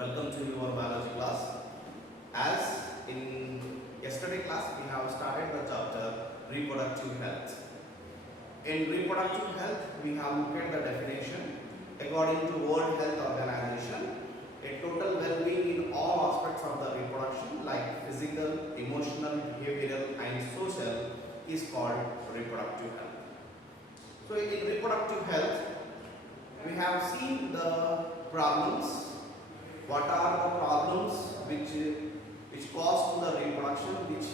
welcome to your biology class. As in yesterday class, we have started the chapter reproductive health. In reproductive health, we have looked at the definition according to World Health Organization. A total well-being in all aspects of the reproduction, like physical, emotional, behavioral, and social, is called reproductive health. So, in reproductive health, we have seen the problems. What are the problems which cause to the reproduction, which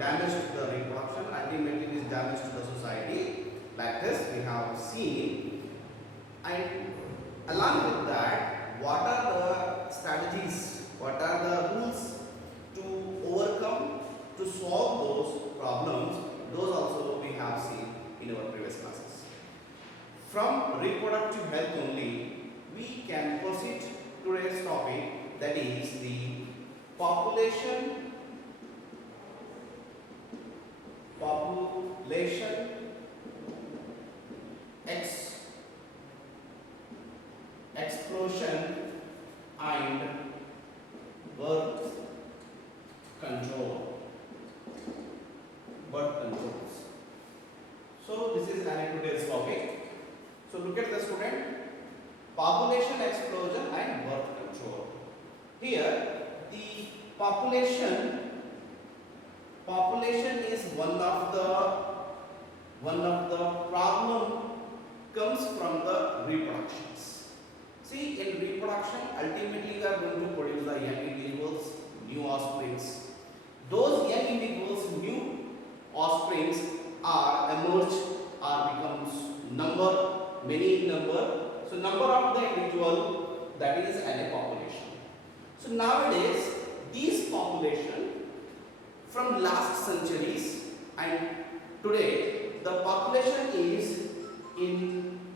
damage to the reproduction, ultimately is damage to the society. Like this, we have seen, and along with that, what are the strategies, what are the rules to overcome, to solve those problems. Those also we have seen in our previous classes. From reproductive health only, we can proceed to today's topic, that is the population explosion and birth controls. So this is today's topic. So look at the student. Population explosion and birth control. Here the population is one of the problem comes from the reproductions. See, in reproduction, ultimately we are going to produce the young individuals, new offsprings. Those young individuals, new offsprings are emerged, are becomes many in number. So number of the individual, that is a population. So nowadays these population from last centuries and today the population is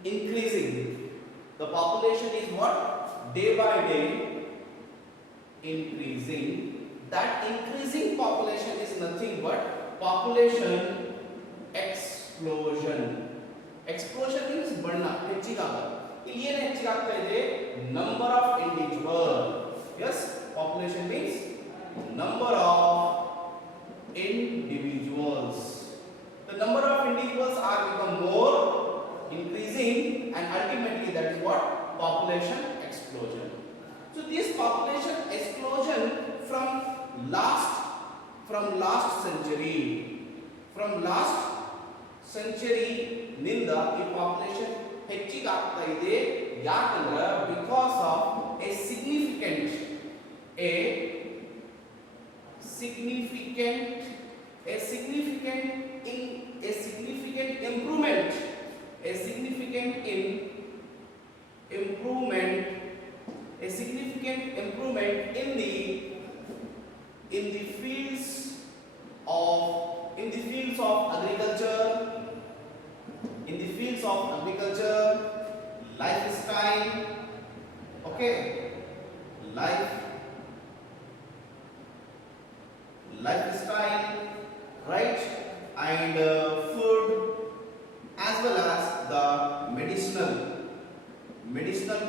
increasing. The population is what? Day by day increasing. That increasing population is nothing but population explosion. Explosion means बढ़ना, ಹೆಚ್ಚಿಗಾಗೋದು. ಇಲ್ಲಿ ಏನು ಹೆಚ್ಚಿಗಾಗ್ತಾ ಇದೆ? Number of individual. Yes, population means number of individuals. The number of individuals are become more, increasing, and ultimately that is what? Population explosion. So this population explosion from last century ನಿಂದ ಈ population ಹೆಚ್ಚಿಗಾಗ್ತಾ ಇದೆ. ಯಾಕಂದ್ರೆ because of A significant improvement in the fields of agriculture, lifestyle, okay, lifestyle, right, and food, as well as the medicinal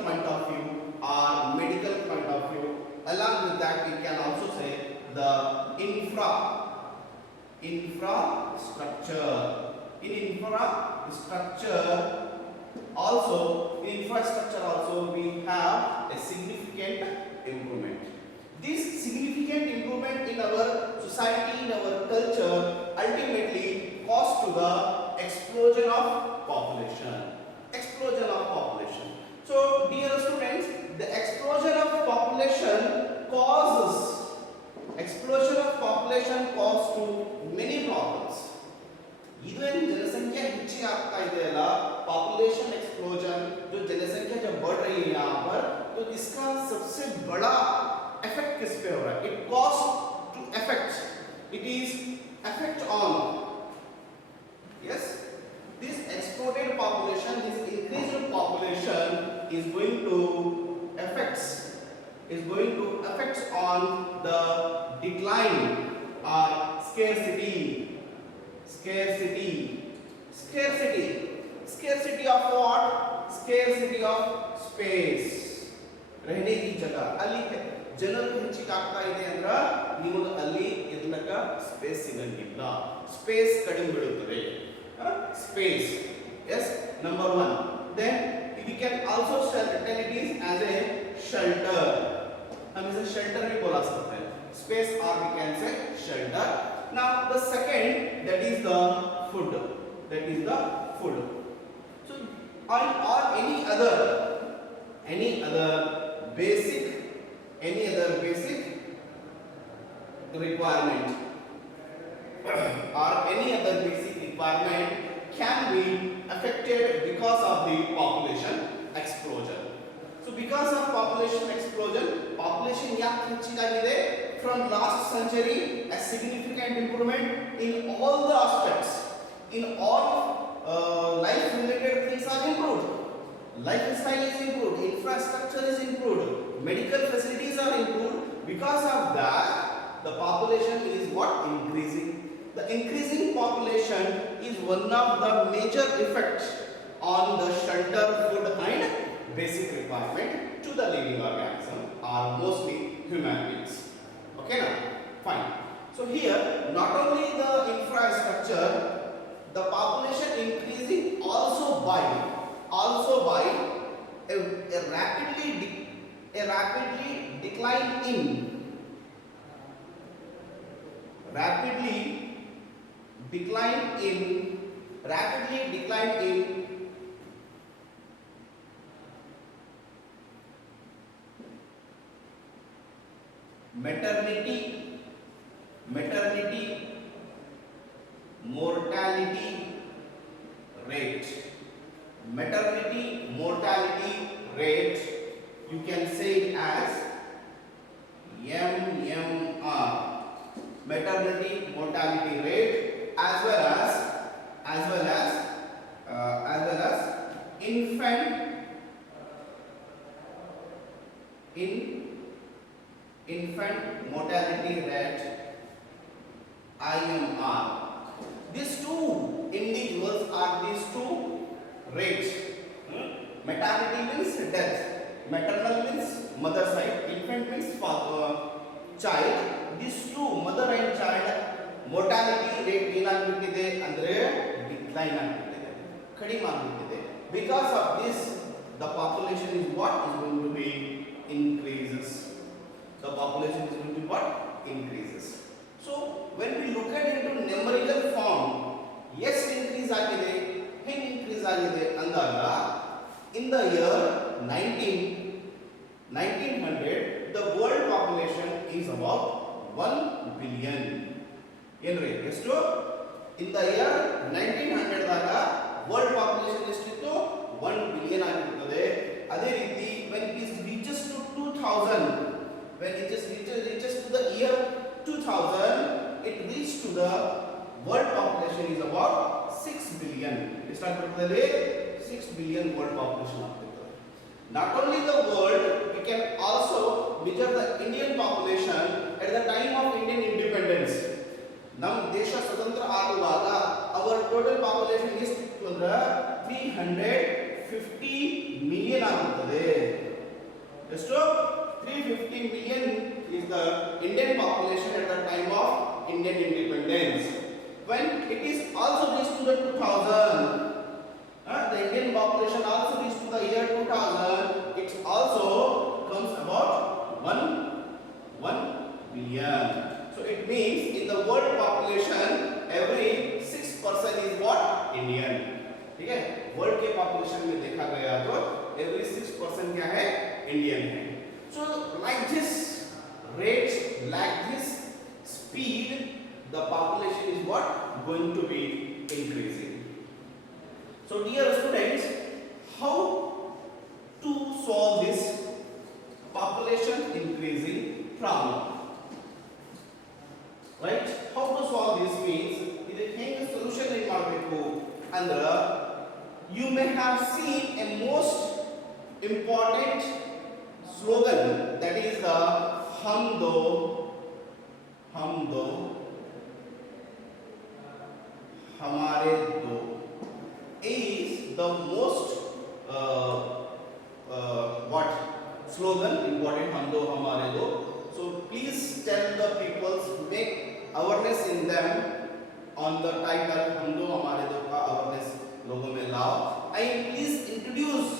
point of view or medical point of view. Along with that, we can also say the infrastructure. In infrastructure also we have a significant improvement. This significant improvement in our society, in our culture, ultimately caused to the explosion of population. So dear students, the explosion of population causes to many problems. Even जनसंख्या ಹೆಚ್ಚಿಗೆ ಆಗ್ತಾ ಇದೆ ಅಲ್ಲ, population explosion, जो जनसंख्या जब बढ़ रही है यहाँ पर, तो इसका सबसे बड़ा इफेक्ट किस पे हो रहा है? It cause to effect, it is effect on, yes, this exploded population, this increased population is going to affect on the decline or scarcity of what? Scarcity of space. रहने की जगह ಅಲ್ಲಿ ಜನರು ಹೆಚ್ಚಿಗೆ ಆಗ್ತಾ ಇದೆ ಅಂದ್ರೆ ನಿಮಗೆ ಅಲ್ಲಿ ಇರ್ಲಕ ಸ್ಪೇಸ್ ಸಿಗಂಗಿಲ್ಲ, ಸ್ಪೇಸ್ ಕಡಿಮೆ ಬೀಳುತ್ತದೆ. Space, yes, number 1. Then we can also tell it is as a shelter. हम इसे shelter भी बोला सकते हैं, space or we can say shelter. Now the second, that is the food, that is the food. So or any other basic requirement or any other basic requirement can be affected because of the population explosion. So because of population explosion, population yaak ಹೆಚ್ಚಿಗಾಗಿದೆ from last century, a significant improvement in all the aspects, in all life related things are improved. Lifestyle is improved, infrastructure is improved, medical facilities are improved. Because of that, the population is what? Increasing. The increasing population is one of the major effects on the shelter, food and basic requirement to the living organism or mostly human beings. Okay now, fine. So here not only the infrastructure, the population increasing also by a rapidly decline in rapidly decline in maternity mortality rate. Maternity mortality rate, you can say it as MMR, maternity mortality rate, as well as infant mortality rate, IMR. These two individuals are these two rates. Maternity means death, maternal means mother side, infant means child. These two, mother and child, mortality rate ಏನಾಗ್ಬಿಟ್ಟಿದೆ ಅಂದ್ರೆ decline ಆಗ್ಬಿಟ್ಟಿದೆ, ಕಡಿಮೆ ಆಗ್ಬಿಟ್ಟಿದೆ. Because of this, the population is what is going to be increases. The population is going to what? Increases. So when we look at into numerical form, yes increase ಆಗಿದೆ, ಹೆಂಗೆ increase ಆಗಿದೆ ಅಂದಾಗ in the year 1900 the world population is about 1 billion. ಏನ್ರಿ ಎಷ್ಟು? in the year 1900 ದಾಗ world population ಎಷ್ಟಿತ್ತು? 1 billion ಆಗಿರುತ್ತದೆ. ಅದೇ ರೀತಿ when it reaches to 2000, when it just reaches to the year 2000, it reached to the world population is about 6 billion. ಎಷ್ಟಾಗ್ಬಿಡುತ್ತದೆ? 6 billion world population ಆಗ್ತಿತ್ತು. Not only the world, we can also measure the Indian population at the time of Indian independence. ನಮ್ಮ ದೇಶ ಸ್ವತಂತ್ರ ಆಗುವಾಗ our total population ಎಷ್ಟಿತ್ತು ಅಂದ್ರೆ 350 million ಆಗುತ್ತದೆ. ಎಷ್ಟು? 350 million is the Indian population at the time of Indian independence. When it is also reached to the 2000, the Indian population also reached to the year 2000, it also comes about 1 billion. So it means in the world population every 6 person is what? Indian. ठीक है? World के population में देखा गया तो every 6 person क्या है? Indian है. So like this rate, like this speed, the population is what? Going to be increasing. So dear students, how to solve this population increasing problem? Right? How to solve this means ಇದಕ್ಕೆ ಹೆಂಗೆ solution ಏನು ಮಾಡಬೇಕು ಅಂದ್ರೆ you may have seen a most important slogan, that is the hum do hamare do is the most what slogan important हम दो हमारे दो. So please tell the peoples, make awareness in them on the title हम दो हमारे दो का awareness लोगों में लाओ. And please introduce,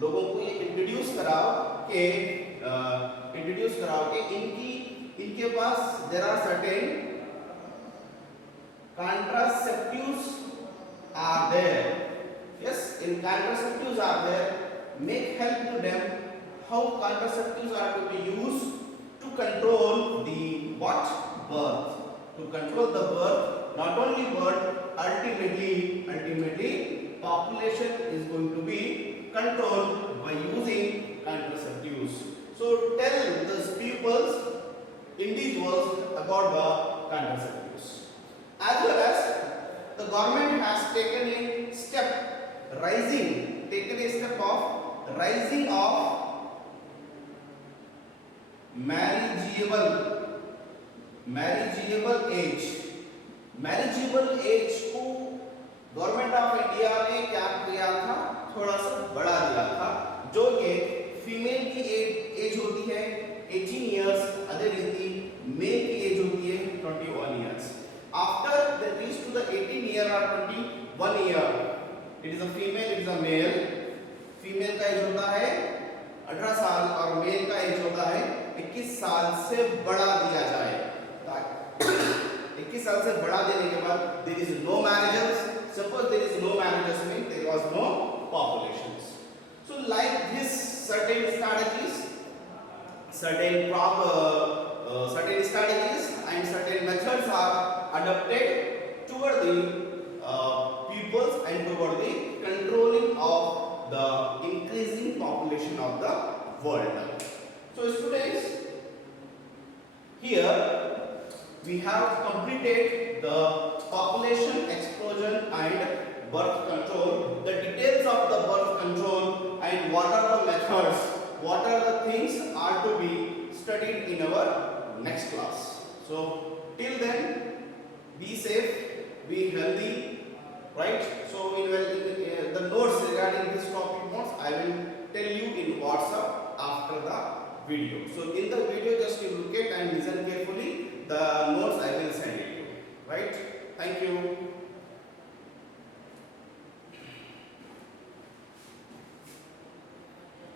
लोगों को ये इंट्रोड्यूस कराओ कि इनके पास there are certain contraceptives are there. Yes, in contraceptives are there. Make help to them how contraceptives are to be used to control the what? Birth. To control the birth, not only birth, ultimately population is going to be controlled by using contraceptives. So tell the peoples, individuals about the contraceptives. As well as the government has taken a step of rising of marriageable age. Marriageable age को government of India ने क्या किया था, थोड़ा सा बढ़ा दिया था, जो कि फीमेल की एज होती है 18 years, अदर रीति मेल की एज होती है 21 years. After they reach to the 18 year or 21 year, it is a female, it is a male. Female का एज होता है 18 साल और मेल का एज होता है 21 साल से बढ़ा दिया जाए. 21 साल से बढ़ा देने के बाद there is no marriages. Suppose there is no marriages means there was no populations. So like this, certain strategies and certain methods are adopted toward the peoples and toward the controlling of the increasing population of the world. So students, here we have completed the population explosion and birth control, the details of the birth control and what are the methods, what are the things are to be studied in our next class. So till then, be safe, be healthy, right? So in the notes regarding this topic notes, I will tell you in WhatsApp after the video. So in the video, just you look at and listen carefully. The notes I will send it to you, right? Thank you.